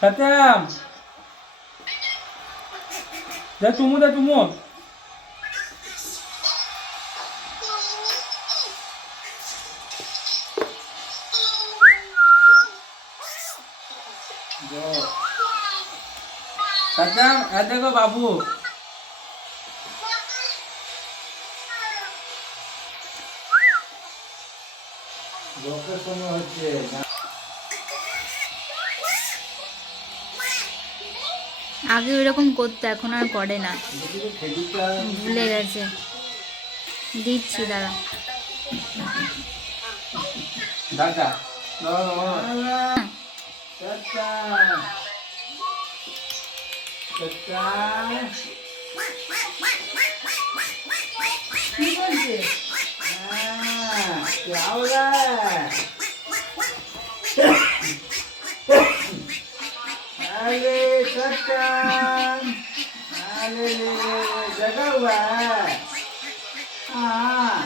सत्यम दे चुमू सत्यम ए देखो बाबू আগে ওইরকম করতো, এখন আর করে না, ভুলে গেছে। দিচ্ছি দাঁড়া। दादा क्या हो रहा है? अरे सत्यम, अरे जगा हुआ है। हाँ